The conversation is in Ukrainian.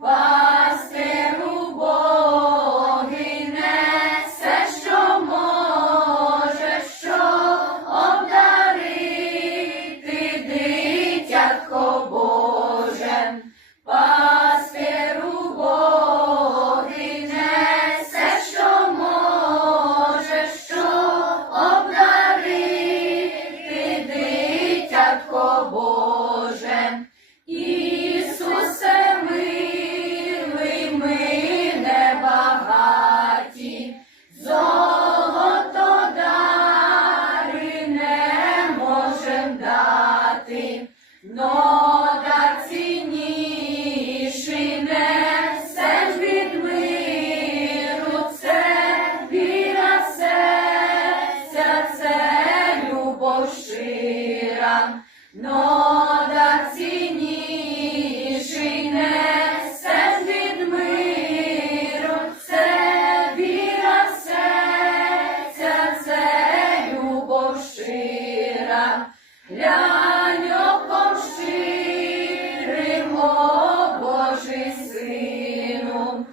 Wow. нода цінніший несе від миру, це віра це любов шира, ляньоком ширимо Божий сину.